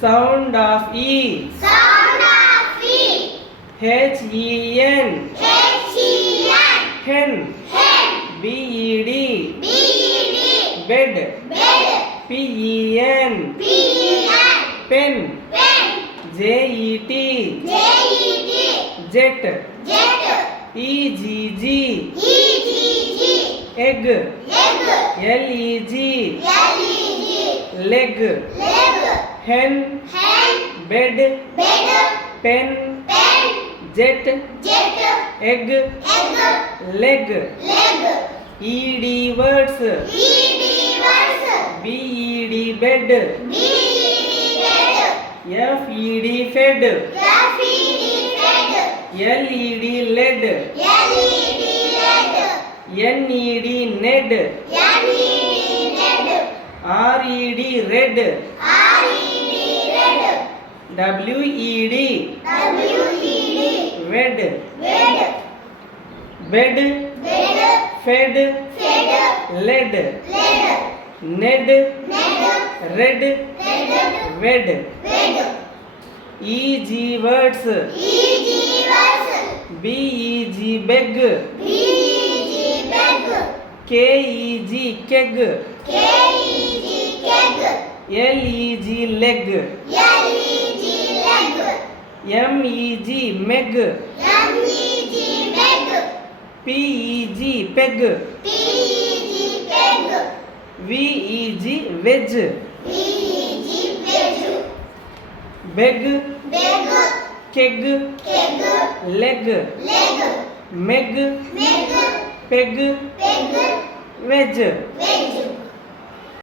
Sound of E. Sound of E. Hen. H-E-N. Hen. Hen. B-E-D. B-E-D. Bed. Bed. P-E-N. P-E-N. Pen. Pen. J-E-T. J-E-T. Jet. Jet. E-G-G. E-G-G. Egg. Egg. L-E-G. L-E-G. Leg. Leg. Hen. Hen. Bed. Bed. Pen. Pen. Jet. Jet. Egg. Egg. Leg. Leg. E-D words. E-D words. B-E-D bed. B-E-D bed. F-E-D fed. F-E-D fed. L-E-D led. L-E-D led. N-E-D ned. N-E-D ned. R-E-D red. R-E-D red. W-E-D W-E-D wed. wed. Bed. Bed. Fed. Fed. Led. Led. Ned. Ned. Red. Red. Wed. Wed. E-G words. E-G words. B-E-G beg. B-E-G beg. K-E-G keg. K-E-G keg. L-E-G leg. L-E-G leg. M-E-G meg. M-E-G meg. P-E-G peg. P-E-G peg. V-E-G veg. V-E-G veg. Beg. Beg. Keg. Keg. Leg. Leg. Meg. Meg. Peg. Peg. Veg. Veg.